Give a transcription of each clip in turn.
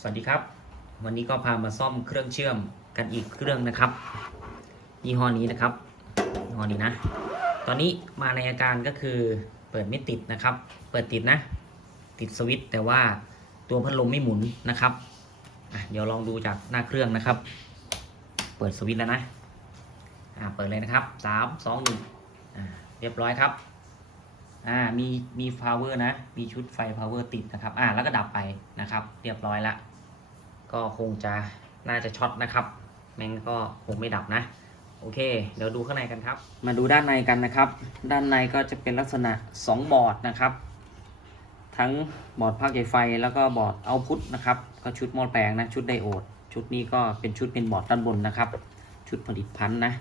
สวัสดีครับ วันนี้ก็พามาซ่อมเครื่องเชื่อมกันอีกเครื่องนะครับยี่ห้อนี้นะครับยี่ห้อนี้นะ ตอนนี้มาในอาการก็คือเปิดไม่ติดนะครับ เปิดติดนะ ติดสวิตช์แต่ว่าตัวพัดลมไม่หมุนนะครับเดี๋ยวลองดูจากหน้าเครื่องนะครับ เปิดสวิตช์แล้วนะเปิดเลยนะครับสามสองหนึ่งเรียบร้อยครับ อ่ามีมี power นะ มีชุดไฟ power ติดนะครับ อ่าแล้วก็ดับไปนะครับ เรียบร้อยละ ก็คงจะน่าจะช็อตนะครับ แม่งก็คงไม่ดับนะ โอเค เดี๋ยวดูข้างในกันครับ มาดูด้านในกันนะครับ ด้านในก็จะเป็นลักษณะ 2 บอร์ดนะครับ ทั้งบอร์ดภาคใหญ่ไฟแล้วก็บอร์ดเอาพุทนะครับ ก็ชุดหม้อแปลงนะ ชุดไดโอด ชุดนี้ก็เป็นชุดเป็นบอร์ดด้านบนนะครับ ชุดผลิตพันธ์นะ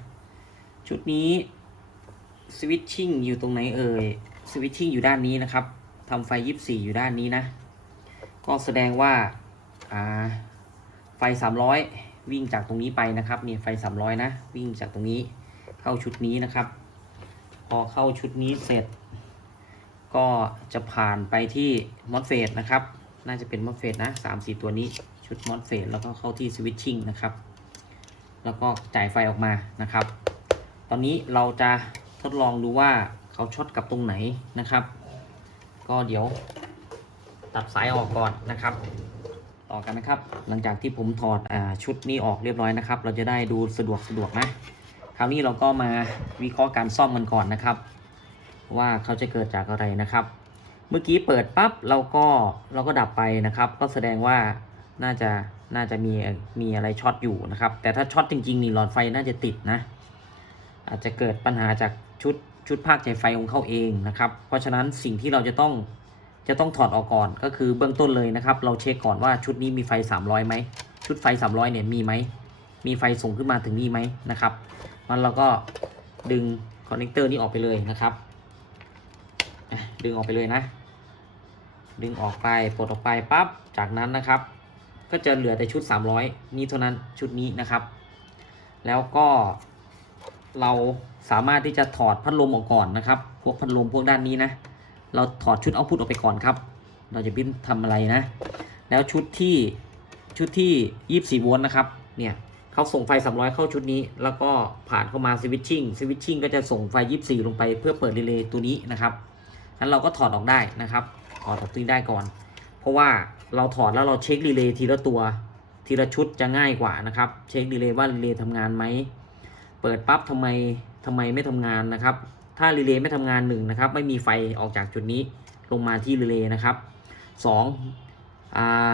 ชุดนี้สวิตชิ่งอยู่ตรงไหนเอ่ย สวิตชิ่งอยู่ด้านนี้นะครับทำไฟ 24 อยู่ด้านนี้นะ ก็แสดงว่าอ่าไฟ 300 วิ่งจากตรงนี้ไปนะครับนี่ไฟ 300 นะ วิ่งจากตรงนี้เข้าชุดนี้นะครับ พอเข้าชุดนี้เสร็จ ก็จะผ่านไปที่มอสเฟตนะครับ น่าจะเป็นมอสเฟตนะ3 4 ตัวนี้ชุดมอสเฟตแล้วก็เข้าที่สวิตชิ่งนะครับ แล้วก็จ่ายไฟออกมานะครับ ตอนนี้เราจะทดลองดูว่า เขาช็อตกับตรงไหนนะครับ ก็เดี๋ยวตัดสายออกก่อนนะครับ ต่อกันนะครับ หลังจากที่ผมถอดอชุดนี้ออกเรียบร้อยนะครับ เราจะได้ดูสะดวกสะดวกนะคราวนี้เราก็มาวิเคราะห์การซ่อมมันก่อนนะครับ ว่าเขาจะเกิดจากอะไรนะครับ เมื่อกี้เปิดปั๊บเราก็เราก็ดับไปนะครับ ก็แสดงว่าน่าจะน่าจะมีมีอะไรช็อตอยู่นะครับ แต่ถ้าช็อตจริงๆนี่หลอดไฟน่าจะติดนะ อาจจะเกิดปัญหาจากชุด ชุดภาคใจไฟของเขาเองนะครับ เพราะฉะนั้นสิ่งที่เราจะต้องจะต้องถอดออกก่อนก็คือเบื้องต้นเลยนะครับ เราเช็คก่อนว่าชุดนี้มีไฟ 300ไหมชุดไฟ 300เนี่ยมีไหมมีไฟส่งขึ้นมาถึงนี่ไหมนะครับมันเราก็ดึงคอนเนคเตอร์นี้ออกไปเลยนะครับดึงออกไปเลยนะ ดึงออกไปปลดออกไปปั๊บจากนั้นนะครับ ก็จะเหลือแต่ชุด 300 นี้เท่านั้นชุดนี้นะครับ แล้วก็ เราสามารถที่จะถอดพัดลมออกก่อนนะครับ พวกพัดลมพวกด้านนี้นะ เราถอดชุดเอาพุทออกไปก่อนครับ เราจะบิ้นทำอะไรนะ แล้วชุดที่ชุดที่ 24 โวลต์นะครับ เนี่ยเขาส่งไฟ 300 เข้าชุดนี้ แล้วก็ผ่านเข้ามาสวิตชิ่งสวิตชิ่งก็จะส่งไฟ 24 ลงไปเพื่อเปิดรีเลย์ตัวนี้นะครับนั้นเราก็ถอดออกได้นะครับ ถอดออกตัวนี้ได้ก่อน เพราะว่าเราถอดแล้วเราเช็ครีเลย์ทีละตัว ทีละชุดจะง่ายกว่านะครับ เช็ครีเลย์ว่ารีเลย์ทำงานไหม เปิดปั๊บทำไมทำไมไม่ทำงานนะครับ ถ้ารีเลย์ไม่ทำงานหนึ่งนะครับ ไม่มีไฟออกจากจุดนี้ลงมาที่รีเลย์นะครับสองอ่า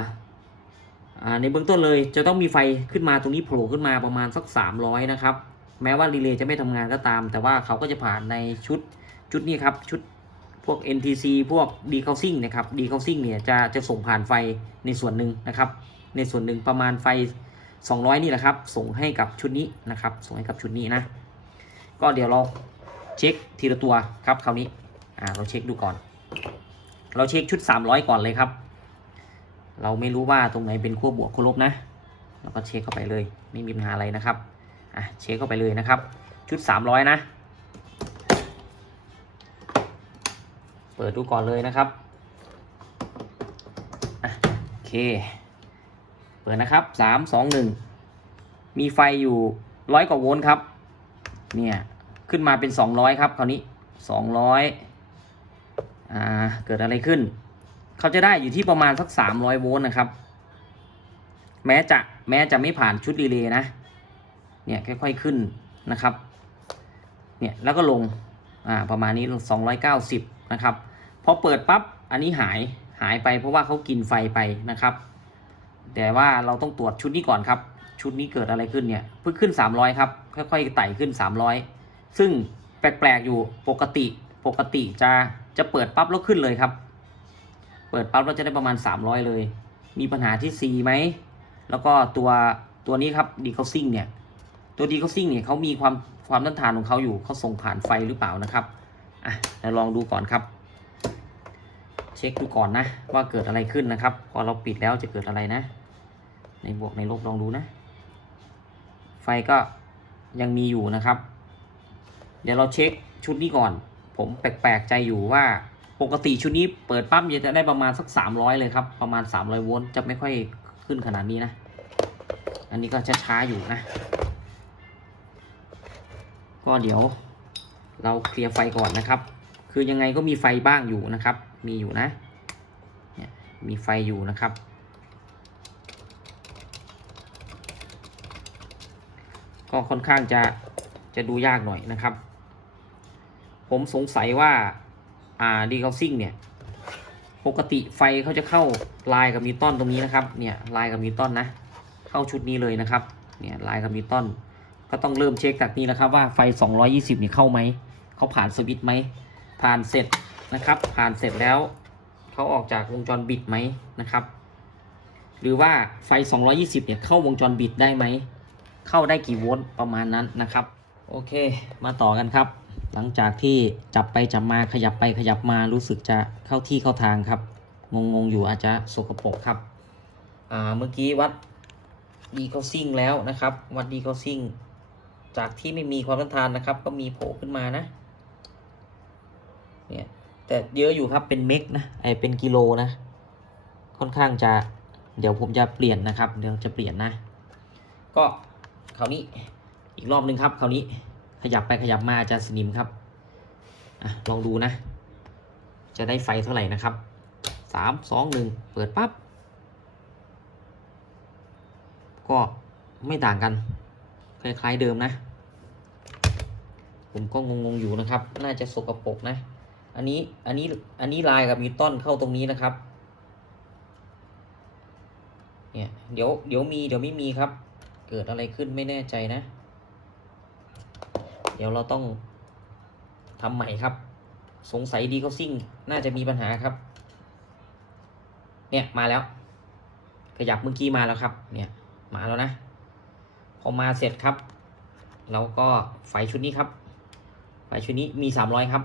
ในเบื้องต้นเลยจะต้องมีไฟขึ้นมาตรงนี้โผล่ขึ้นมาประมาณสัก 300 นะครับ แม้ว่ารีเลย์จะไม่ทำงานก็ตาม แต่ว่าเขาก็จะผ่านในชุดชุดนี้ครับ ชุดพวก NTC พวก d c o u s i n g นะครับ d c o u s i n g เนี่ยจะจะส่งผ่านไฟในส่วนหนึ่งนะครับ ในส่วนหนึ่งประมาณไฟ 200 นี่แหละครับ ส่งให้กับชุดนี้นะครับ ส่งให้กับชุดนี้นะ ก็เดี๋ยวเราเช็คทีละตัวครับคราวนี้อ่าเราเช็คดูก่อน เราเช็คชุด 300 ก่อนเลยครับ เราไม่รู้ว่าตรงไหนเป็นขั้วบวกขั้วลบนะเราก็เช็คเข้าไปเลย ไม่มีปัญหาอะไรนะครับอะเช็คเข้าไปเลยนะครับ ชุด 300 นะ เปิดดูก่อนเลยนะครับอะโอเค เปิดนะครับ3 2 1มีไฟอยู่ร้อยกว่าโวลต์ครับ เนี่ย ขึ้นมาเป็น200ครับ คราวนี้200อ่า เกิดอะไรขึ้น เขาจะได้อยู่ที่ประมาณสัก300โวลต์นะครับ แม้จะแม้จะไม่ผ่านชุดรีเลย์นะ เนี่ยค่อยๆขึ้นนะครับ เนี่ยแล้วก็ลง อ่า ประมาณนี้290นะครับ พอเปิดปั๊บ อันนี้หาย หายไปเพราะว่าเขากินไฟไปนะครับ แต่ว่าเราต้องตรวจชุดนี้ก่อนครับ ชุดนี้เกิดอะไรขึ้นเนี่ยเพิ่งขึ้น 300 ครับ ค่อยๆไต่ขึ้น 300 ซึ่งแปลกๆอยู่ปกติปกติจะจะเปิดปั๊บแล้วขึ้นเลยครับ เปิดปั๊บเราจะได้ประมาณ 300 เลย มีปัญหาที่ C ไหม แล้วก็ตัวตัวนี้ครับดีเขาซิ่งเนี่ย ตัวดีเขาซิ่งเนี่ยเขามีความความต้านทานของเขาอยู่เขาส่งผ่านไฟหรือเปล่านะครับ อะเราลองดูก่อนครับ ช็คดูก่อนนะ ว่าเกิดอะไรขึ้นนะครับ พอเราปิดแล้วจะเกิดอะไรนะ ในบวกในลบลองดูนะ ไฟก็ยังมีอยู่นะครับ เดี๋ยวเราเช็คชุดนี้ก่อน ผมแปลกๆใจอยู่ว่าปกติชุดนี้เปิดปั๊บจะได้ประมาณสัก 300 เลยครับ ประมาณ 300 โวลต์จะไม่ค่อยขึ้นขึ้นขนาดนี้นะ อันนี้ก็ช้าๆอยู่นะ ก็เดี๋ยวเราเคลียร์ไฟก่อนนะครับ คือยังไงก็มีไฟบ้างอยู่นะครับ มีอยู่นะเนี่ยมีไฟอยู่นะครับ ก็ค่อนข้างจะจะดูยากหน่อยนะครับ ผมสงสัยว่าอ่าดีเกาซิ่งเนี่ยปกติไฟเขาจะเข้าลายกับนิวตันตรงนี้นะครับ เนี่ยลายกับนิวตันนะ เข้าชุดนี้เลยนะครับ เนี่ยลายกับนิวตันก็ต้องเริ่มเช็คจากนี้นะครับว่าไฟ 220 นี่เข้าไหม เขาผ่านสวิตช์ไหม ผ่านเสร็จ นะครับ ผ่านเสร็จแล้วเขาออกจากวงจรบิดไหมนะครับ หรือว่าไฟ 220 เนี่ยเข้าวงจรบิดได้ไหม เข้าได้กี่โวลต์ประมาณนั้นนะครับ โอเค มาต่อกันครับ หลังจากที่จับไปจับมาขยับไปขยับมารู้สึกจะเข้าที่เข้าทางครับ งงงอยู่อาจจะสกปรกครับ อ่า เมื่อกี้วัดดีเขาซิ่งแล้วนะครับ วัดดีเขาซิ่งจากที่ไม่มีความต้านทานนะครับ ก็มีโผล่ขึ้นมานะ แต่เยอะอยู่ครับเป็นเมกนะไอเป็นกิโลนะ ค่อนข้างจะเดี๋ยวผมจะเปลี่ยนนะครับ เดี๋ยวจะเปลี่ยนนะ ก็คราวนี้อีกรอบหนึ่งครับคราวนี้ขยับไปขยับมาจารย์สนิมครับอะลองดูนะ จะได้ไฟเท่าไหร่นะครับสามสองหนึ่งเปิดปั๊บก็ไม่ต่างกัน คล้ายๆเดิมนะ ผมก็งงๆอยู่นะครับ น่าจะสกปรกนะ อันนี้อันนี้อันนี้ลายกับนิวตันเข้าตรงนี้นะครับเนี่ยเดี๋ยวเดี๋ยวมีเดี๋ยวไม่มีครับ เกิดอะไรขึ้นไม่แน่ใจนะ เดี๋ยวเราต้องทำใหม่ครับ สงสัยดีเขาซิ่ง น่าจะมีปัญหาครับ เนี่ยมาแล้ว ขยับเมื่อกี้มาแล้วครับ เนี่ยมาแล้วนะ พอมาเสร็จครับ เราก็ไฟชุดนี้ครับ ไฟชุดนี้มีสามร้อยครับ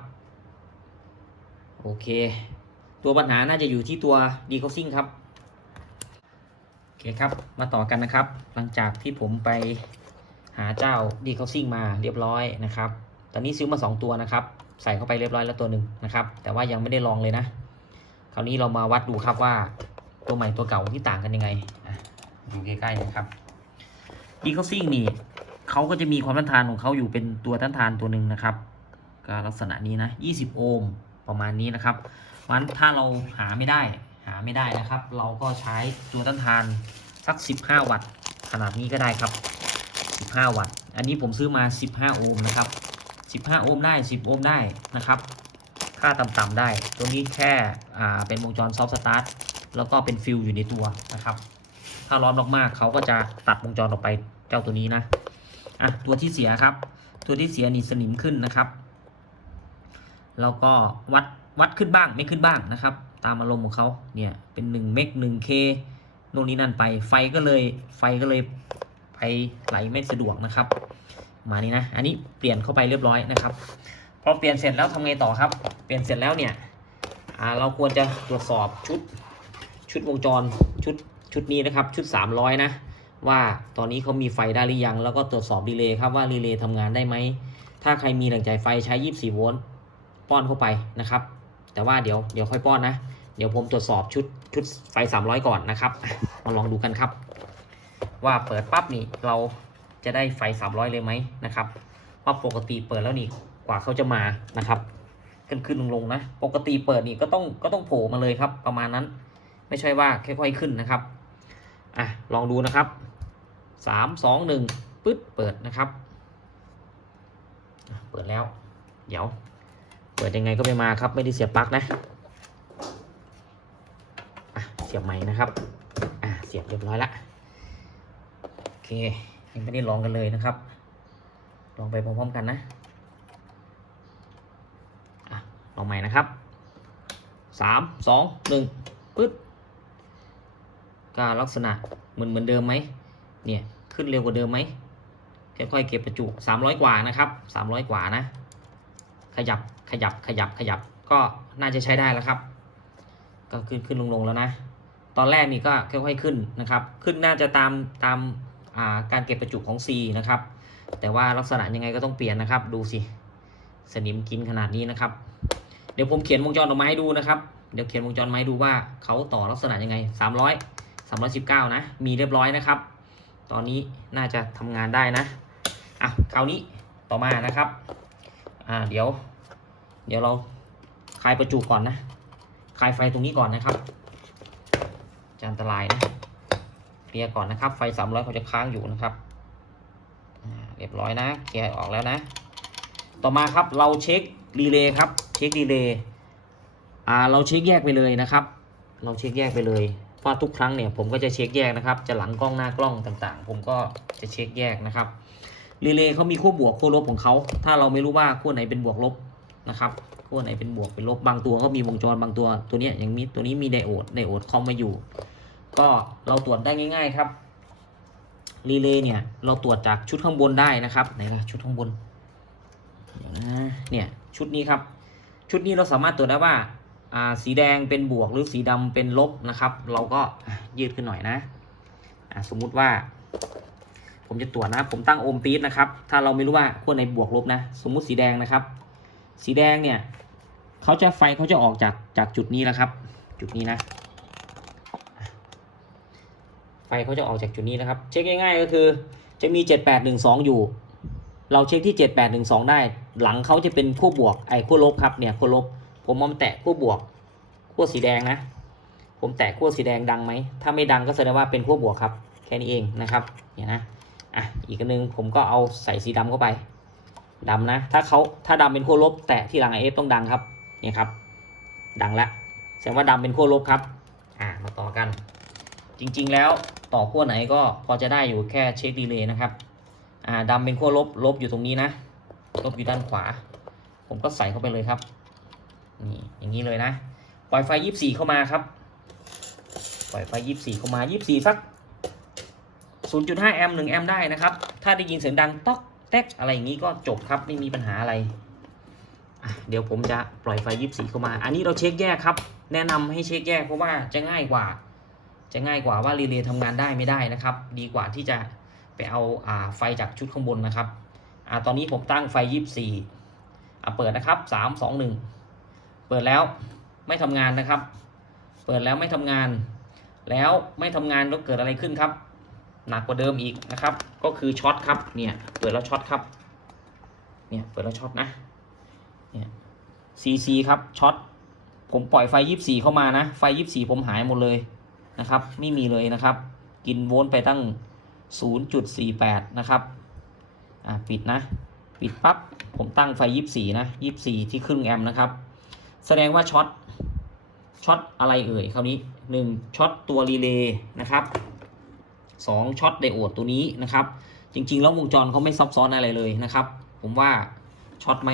โอเค ตัวปัญหาน่าจะอยู่ที่ตัวดีเขาซิ่งครับโอเคครับมาต่อกันนะครับ หลังจากที่ผมไปหาเจ้าดีคาซิ่งมาเรียบร้อยนะครับ ตอนนี้ซื้อมา 2 ตัวนะครับ ใส่เข้าไปเรียบร้อยแล้วตัวหนึ่งนะครับ แต่ว่ายังไม่ได้ลองเลยนะ คราวนี้เรามาวัดดูครับว่าตัวใหม่ตัวเก่าที่ต่างกันยังไงอะดูใกล้ๆนะครับดีคาซิ่งนี่เขาก็จะมีความต้านทานของเขาอยู่เป็นตัวต้านทานตัวหนึ่งนะครับก็ลักษณะนี้นะ 20 โอห์ม ประมาณนี้นะครับวันถ้าเราหาไม่ได้หาไม่ได้นะครับ เราก็ใช้ตัวต้านทานสัก 15 วัตต์ขนาดนี้ก็ได้ครับ 15 วัตต์ อันนี้ผมซื้อมา 15 โอห์มนะครับ 15 โอห์มได้ 10 โอห์มได้นะครับ ค่าต่ำๆได้ ตัวนี้แค่อ่าเป็นวงจรซอฟต์สตาร์ทแล้วก็เป็นฟิลอยู่ในตัวนะครับ ถ้าร้อนมากๆเขาก็จะตัดวงจรออกไปเจ้าตัวนี้นะ อะ ตัวที่เสียครับ ตัวที่เสียนี่สนิมขึ้นนะครับ แล้วก็วัดวัดขึ้นบ้างไม่ขึ้นบ้างนะครับ ตามอารมณ์ของเขาเนี่ยเป็น1เมก1เคโน่นนี่นั่นไปไฟก็เลยไฟก็เลยไปไหลไม่สะดวกนะครับมานี่นะอันนี้เปลี่ยนเข้าไปเรียบร้อยนะครับพอเปลี่ยนเสร็จแล้วทำไงต่อครับ เปลี่ยนเสร็จแล้วเนี่ยเราควรจะตรวจสอบชุดชุดวงจรชุดชุดนี้นะครับชุด 300 นะ ว่าตอนนี้เขามีไฟได้หรือยัง แล้วก็ตรวจสอบรีเลย์ครับว่ารีเลย์ทำงานได้ไหมถ้าใครมีแหล่งจ่ายไฟใช้ 24 โวลต์ ป้อนเข้าไปนะครับ แต่ว่าเดี๋ยวเดี๋ยวค่อยป้อนนะ เดี๋ยวผมตรวจสอบชุดชุดไฟ 300 ก่อนนะครับ มาลองดูกันครับ ว่าเปิดปั๊บนี่เราจะได้ไฟ 300 เลยไหมนะครับว่าปกติเปิดแล้วนี่กว่าเขาจะมานะครับขึ้นขึ้นลงลงนะ ปกติเปิดนี่ก็ต้องก็ต้องโผล่มาเลยครับ ประมาณนั้น ไม่ใช่ว่าค่อยๆขึ้นนะครับอะลองดูนะครับสามสองหนึ่งปึ๊ดเปิดนะครับ เปิดแล้ว เดี๋ยว เปิดยังไงก็ไม่มาครับ ไม่ได้เสียบปลั๊กนะอะเสียบใหม่นะครับ อะเสียบเรียบร้อยละโอเคยังไม่ได้ลองกันเลยนะครับ ลองไปพร้อมๆกันนะอะลองใหม่นะครับสามสองหนึ่งปึ๊ดก็ลักษณะเหมือนเหมือนเดิมไหมเนี่ยขึ้นเร็วกว่าเดิมไหมค่อยๆเก็บประจุสามร้อยกว่านะครับสามร้อยกว่านะ ขยับ ขยับขยับขยับก็น่าจะใช้ได้แล้วครับ ก็ขึ้นขึ้นลงลงแล้วนะ ตอนแรกนี่ก็ค่อยๆขึ้นนะครับ ขึ้นน่าจะตามตามาการเก็บประจุของ C นะครับ แต่ว่าลักษณะยังไงก็ต้องเปลี่ยนนะครับ ดูสิสนิมกินขนาดนี้นะครับ เดี๋ยวผมเขียนวงจรออกมาให้ดูนะครับ เดี๋ยวเขียนวงจรไม้ดูว่าเขาต่อลักษณะยังไง 300 319 นะ มีเรียบร้อยนะครับ ตอนนี้น่าจะทำงานได้นะ อะ คราวนี้ต่อมานะครับ อ่า เดี๋ยว เดี๋ยวเราคลายประจุก่อนนะ คลายไฟตรงนี้ก่อนนะครับจะอันตรายนะเคลียร์ก่อนนะครับ ไฟ300เขาจะค้างอยู่นะครับเรียบร้อยนะเคลียร์ออกแล้วนะ ต่อมาครับเราเช็ครีเลย์ครับ เช็ครีเลย์อ่าเราเช็คแยกไปเลยนะครับ เราเช็คแยกไปเลยเพราะทุกครั้งเนี่ยผมก็จะเช็คแยกนะครับ จะหลังกล้องหน้ากล้องต่างๆ ผมก็จะเช็คแยกนะครับรีเลย์เขามีขั้วบวกขั้วลบของเขา ถ้าเราไม่รู้ว่าขั้วไหนเป็นบวกลบ นะครับขั้วไหนเป็นบวกเป็นลบบางตัวก็มีวงจรบางตัวตัวนี้ยอย่างมีตัวนี้มีไดโอดไดโอดคอมมาอยู่ ก็เราตรวจได้ง่าย ๆครับรีเลย์เนี่ยเราตรวจจากชุดข้างบนได้นะครับไหนล่ะชุดข้างบนเดี๋ยวนะเนี่ยชุดนี้ครับ ชุดนี้เราสามารถตรวจได้ว่าสีแดงเป็นบวกหรือสีดำเป็นลบนะครับ เราก็ยืดขึ้นหน่อยนะอะสมมุติว่า ผมจะตรวจนะ ผมตั้งโอห์มปีดนะครับ ถ้าเราไม่รู้ว่าขั้วไหนบวกลบนะ สมมุติสีแดงนะครับ สีแดงเนี่ยเขาจะไฟเขาจะออกจากจากจุดนี้แล้วครับ จุดนี้นะ ไฟเขาจะออกจากจุดนี้นะครับ เช็คง่ายๆก็คือจะมี 7812 อยู่ เราเช็คที่ 7812 ได้ หลังเขาจะเป็นขั้วบวกไอ้ขั้วลบครับเนี่ยขั้วลบ ผมมอมแตะขั้วบวกขั้วสีแดงนะ ผมแตะขั้วสีแดงดังไหม ถ้าไม่ดังก็แสดงว่าเป็นขั้วบวกครับ แค่นี้เองนะครับ เนี่ยนะ อะ อีกอันนึงผมก็เอาใส่สีดำเข้าไป ดำนะ ถ้าเขาถ้าดำเป็นขั้วลบ แตะที่หลังไอเอฟต้องดังครับเนี่ยครับ ดังและแสดงว่าดำเป็นขั้วลบครับ อ่า มาต่อกัน จริง ๆ แล้วต่อขั้วไหนก็พอจะได้อยู่แค่เช็คดีเลย์นะครับ อ่าดำเป็นขั้วลบ ลบอยู่ตรงนี้นะ ลบอยู่ด้านขวา ผมก็ใส่เข้าไปเลยครับ นี่ อย่างนี้เลยนะ ปล่อยไฟยี่สี่เข้ามาครับ ปล่อยไฟยี่สี่เข้ามายี่สี่สัก0.5 แอมป์1แอมป์ได้นะครับ ถ้าได้ยินเสียงดังต๊อก แต๊กอะไรอย่างนี้ก็จบครับไม่มีปัญหาอะไระเดี๋ยวผมจะปล่อยไฟยี่สี่เข้ามา อันนี้เราเช็คแยกครับ แนะนำให้เช็คแยกเพราะว่าจะง่ายกว่า จะง่ายกว่าว่ารีเลย์ทำงานได้ไม่ได้นะครับ ดีกว่าที่จะไปเอาอ่าไฟจากชุดข้างบนนะครับอ่าตอนนี้ผมตั้งไฟยี่สี่อ่าเปิดนะครับสามสองหนึ่งเปิดแล้วไม่ทำงานนะครับ เปิดแล้วไม่ทำงาน แล้วไม่ทำงานแล้วเกิดอะไรขึ้นครับ หนักกว่าเดิมอีกนะครับ ก็คือช็อตครับเนี่ยเปิดแล้วช็อตครับเนี่ยเปิดแล้วช็อตนะเนี่ยซีซีครับช็อตผมปล่อยไฟยี่สี่เข้ามานะ ไฟยี่สี่ผมหายหมดเลยนะครับ ไม่มีเลยนะครับ กินโวลต์ไปตั้ง 0.48 นะครับอ่าปิดนะ ปิดปั๊บผมตั้งไฟ24นะ24ที่ครึ่งแอมป์นะครับ แสดงว่าช็อตช็อตอะไรเอ่ยคราวนี้ 1ช็อตตัวรีเลย์นะครับ 2ช็อตไดโอดตัวนี้นะครับ จริง ๆ แล้ววงจรเขาไม่ซับซ้อนอะไรเลยนะครับ ผมว่าช็อตไหม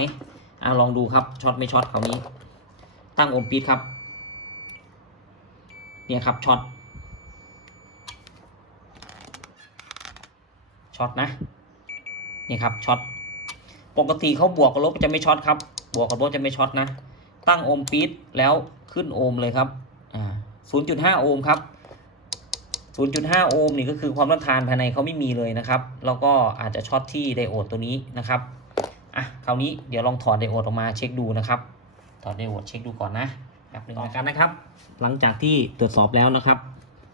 อ่าลองดูครับช็อตไม่ช็อตคราวนี้ ตั้งโอห์มปีดครับ เนี่ยครับช็อตช็อตนะนี่ครับช็อตปกติเขาบวกกับลบจะไม่ช็อตครับ บวกกับลบจะไม่ช็อตนะ ตั้งโอห์มปีดแล้วขึ้นโอห์มเลยครับอ่า0.5 โอห์มครับ 0.5 โอห์มนี่ก็คือความต้านทานภายในเขาไม่มีเลยนะครับ แล้วก็อาจจะช็อตที่ไดโอดตัวนี้นะครับ อะ คราวนี้เดี๋ยวลองถอดไดโอดออกมาเช็คดูนะครับ ถอดไดโอดเช็คดูก่อนนะแป๊บหนึงนะกันนะครับ หลังจากที่ตรวจสอบแล้วนะครับ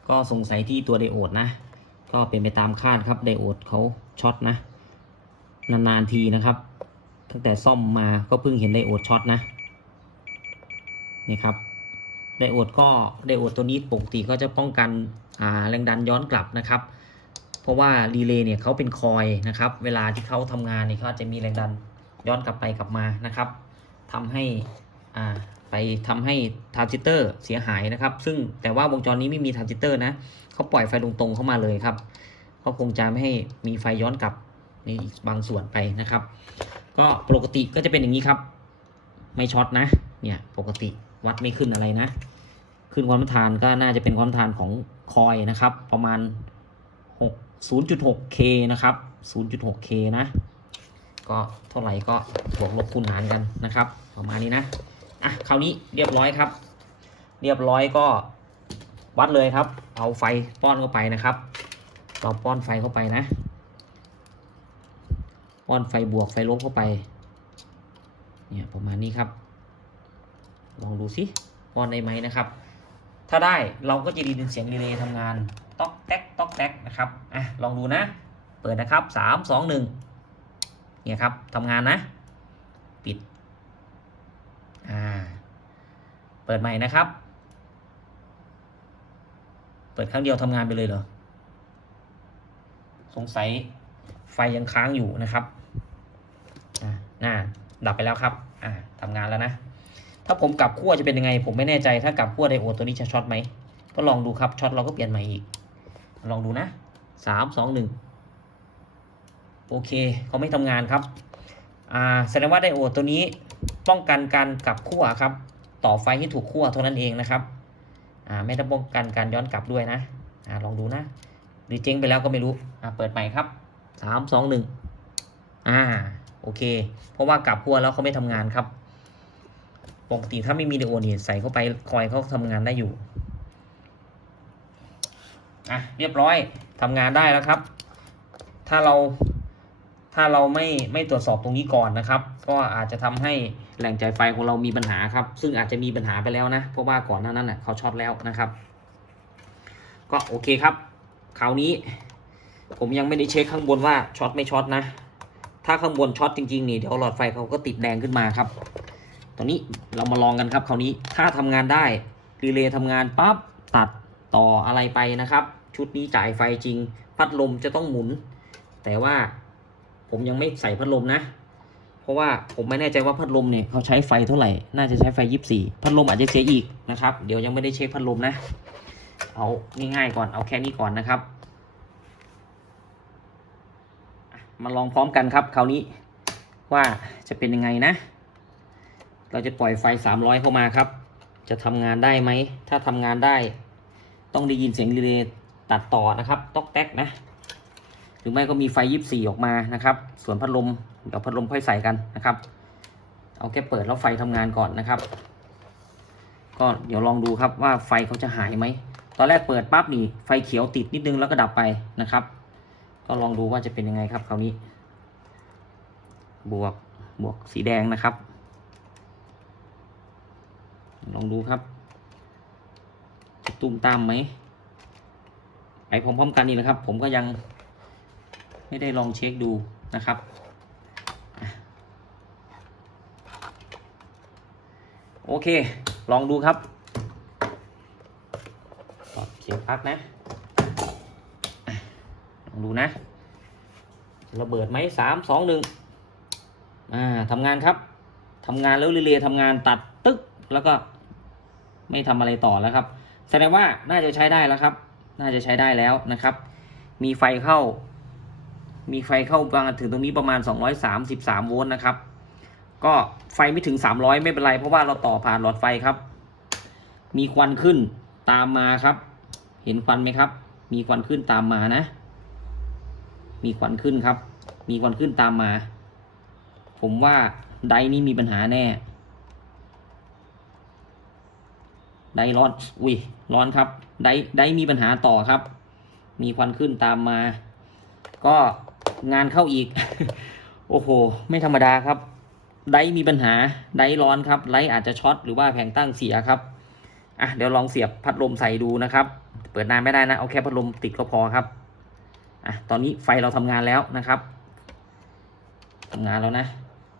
ก็สงสัยที่ตัวไดโอดนะ ก็เป็นไปตามคาดครับ ไดโอดเขาช็อตนะ นานๆทีนะครับ ตั้งแต่ซ่อมมาก็เพิ่งเห็นไดโอดช็อตนะ นี่ครับ ไดโอดก็ไดโอดตัวนี้ปกติก็จะป้องกันแรงดันย้อนกลับนะครับ เพราะว่ารีเลย์เนี่ยเขาเป็นคอยนะครับ เวลาที่เขาทำงานเนี่ยเขาจะมีแรงดันย้อนกลับไปกลับมานะครับทำให้ไปทำให้ทรานซิสเตอร์เสียหายนะครับ ซึ่งแต่ว่าวงจรนี้ไม่มีทรานซิสเตอร์นะเขาปล่อยไฟตรงๆเข้ามาเลยครับเขาคงจะไม่ให้มีไฟย้อนกลับในอีกบางส่วนไปนะครับ ก็ปกติก็จะเป็นอย่างนี้ครับ ไม่ช็อตนะเนี่ยปกติ วัดไม่ขึ้นอะไรนะ ขึ้นความทานก็น่าจะเป็นความทานของคอยนะครับ ประมาณ6 0.6K นะครับ 0.6K นะ ก็เท่าไหร่ก็บวกลบคูณหารกันนะครับ ประมาณนี้นะ อะ คราวนี้เรียบร้อยครับ เรียบร้อยก็วัดเลยครับ เอาไฟป้อนเข้าไปนะครับ เราป้อนไฟเข้าไปนะ ป้อนไฟบวกไฟลบเข้าไป เนี่ยประมาณนี้ครับ ลองดูสิป้อนได้ไหมนะครับ ถ้าได้เราก็จะได้ยินเสียงรีเลย์ทำงานต๊อกแต๊กต๊อกแต๊กนะครับอะลองดูนะ เปิดนะครับสามสองหนึ่งเนี่ยครับทำงานนะ ปิดอ่าเปิดใหม่นะครับ เปิดครั้งเดียวทำงานไปเลยเหรอสงสัยไฟยังค้างอยู่นะครับอ่าน่าดับไปแล้วครับอ่าทำงานแล้วนะ ถ้าผมกลับขั้วจะเป็นยังไง ผมไม่แน่ใจถ้ากลับขั้วไดโอดตัวนี้จะช็อตไหมก็ลองดูครับช็อตเราก็เปลี่ยนใหม่อีก ลองดูนะสามสองหนึ่งโอเคเขาไม่ทำงานครับอ่าแสดงว่าไดโอดตัวนี้ป้องกันการกลับขั้วครับ ต่อไฟให้ถูกขั้วเท่านั้นเองนะครับอ่าไม่ได้ป้องกันการย้อนกลับด้วยนะอ่าลองดูนะหรือเจ๊งไปแล้วก็ไม่รู้อ่าเปิดใหม่ครับสามสองหนึ่งอ่าโอเค เพราะว่ากลับขั้วแล้วเขาไม่ทำงานครับ ปกติถ้าไม่มีไดโอดนี่ใส่เข้าไปคอยเขาทำงานได้อยู่ อะเรียบร้อยทำงานได้แล้วครับ ถ้าเราถ้าเราไม่ไม่ตรวจสอบตรงนี้ก่อนนะครับ ก็อาจจะทำให้แหล่งจ่ายไฟของเรามีปัญหาครับ ซึ่งอาจจะมีปัญหาไปแล้วนะ เพราะว่าก่อนหน้านั้นน่ะเขาช็อตแล้วนะครับ ก็โอเคครับ คราวนี้ ผมยังไม่ได้เช็คข้างบนว่าช็อตไม่ช็อตนะ ถ้าข้างบนช็อตจริงๆนี่เดี๋ยวหลอดไฟเขาก็ติดแดงขึ้นมาครับ ตอนนี้เรามาลองกันครับคราวนี้ถ้าทำงานได้รีเลย์ทำงานปั๊บตัดต่ออะไรไปนะครับ ชุดนี้จ่ายไฟจริง พัดลมจะต้องหมุน แต่ว่าผมยังไม่ใส่พัดลมนะ เพราะว่าผมไม่แน่ใจว่าพัดลมเนี่ยเขาใช้ไฟเท่าไหร่ น่าจะใช้ไฟยี่สี่พัดลมอาจจะเสียอีกนะครับ เดี๋ยวยังไม่ได้เช็คพัดลมนะ เอาง่ายๆก่อนเอาแค่นี้ก่อนนะครับ มาลองพร้อมกันครับคราวนี้ว่าจะเป็นยังไงนะ เราจะปล่อยไฟ 300 เข้ามาครับ จะทำงานได้ไหม ถ้าทำงานได้ ต้องได้ยินเสียงรีเลย์ตัดต่อนะครับต๊อกแต๊กนะหรือไม่ก็มีไฟ 24 ออกมานะครับ ส่วนพัดลมเดี๋ยวพัดลมค่อยใส่กันนะครับ เอาแค่เปิดแล้วไฟทำงานก่อนนะครับ ก็เดี๋ยวลองดูครับว่าไฟเขาจะหายไหม ตอนแรกเปิดปั๊บนี่ไฟเขียวติดนิดนึงแล้วก็ดับไปนะครับ ก็ลองดูว่าจะเป็นยังไงครับคราวนี้ บวกบวกสีแดงนะครับ ลองดูครับตุ้มตามไหมไปพร้อมๆกันนี่นะครับ ผมก็ยังไม่ได้ลองเช็คดูนะครับ โอเค ลองดูครับถอดเสียบปลั๊กนะ ลองดูนะ ระเบิดไหมสามสองหนึ่งอ่าทำงานครับทำงานแล้วรีเลย์ทำงานตัดตึ๊กแล้วก็ ไม่ทำอะไรต่อแล้วครับ แสดงว่าน่าจะใช้ได้แล้วครับ น่าจะใช้ได้แล้วนะครับ มีไฟเข้า มีไฟเข้าบางถึงตรงนี้ประมาณ 233 โวลต์นะครับ ก็ไฟไม่ถึง 300 ไม่เป็นไร เพราะว่าเราต่อผ่านหลอดไฟครับ มีควันขึ้นตามมาครับ เห็นควันไหมครับ มีควันขึ้นตามมานะ มีควันขึ้นครับ มีควันขึ้นตามมา ผมว่าไดนี้มีปัญหาแน่ ไดร้อนอุ้ยร้อนครับไดไดมีปัญหาต่อครับ มีควันขึ้นตามมา ก็งานเข้าอีก โอ้โห ไม่ธรรมดาครับ ไดมีปัญหาไดร้อนครับไลท์อาจจะช็อตหรือว่าแผงตั้งเสียครับอะเดี๋ยวลองเสียบพัดลมใส่ดูนะครับ เปิดนานไม่ได้นะเอาแค่พัดลมติดก็พอครับอะตอนนี้ไฟเราทำงานแล้วนะครับทำงานแล้วนะ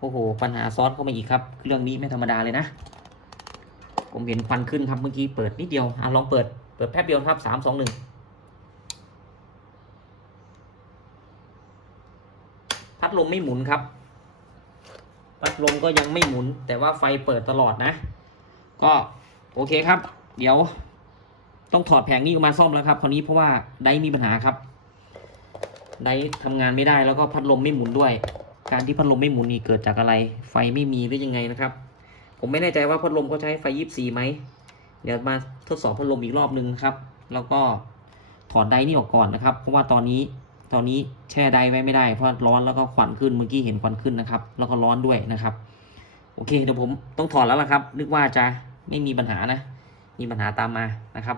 โอ้โห ปัญหาซอสเข้ามาอีกครับ เรื่องนี้ไม่ธรรมดาเลยนะ ผมเห็นควันขึ้นครับเมื่อกี้เปิดนิดเดียวอะลองเปิดเปิดแป๊บเดียวครับสามสองหนึ่งพัดลมไม่หมุนครับ พัดลมก็ยังไม่หมุน แต่ว่าไฟเปิดตลอดนะ ก็โอเคครับ เดี๋ยว ต้องถอดแผงนี้ออกมาซ่อมแล้วครับ คราวนี้เพราะว่าไดมีปัญหาครับ ไดทำงานไม่ได้แล้วก็พัดลมไม่หมุนด้วย การที่พัดลมไม่หมุนนี่เกิดจากอะไร ไฟไม่มีหรือยังไงนะครับ ผมไม่แน่ใจว่าพัดลมเขาใช้ไฟยีิบสี่ไหมเดี๋ยวมาทดสอบพัดลมอีกรอบนึงครับ แล้วก็ถอดไดนี่ออกก่อนนะครับ เพราะว่าตอนนี้ตอนนี้แช่ไดไว้ไม่ได้เพราะร้อนแล้วก็ควันขึ้นเมื่อกี้เห็นควันขึ้นนะครับ แล้วก็ร้อนด้วยนะครับ โอเคเดี๋ยวผมต้องถอดแล้วล่ะครับ นึกว่าจะไม่มีปัญหานะ มีปัญหาตามมานะครับ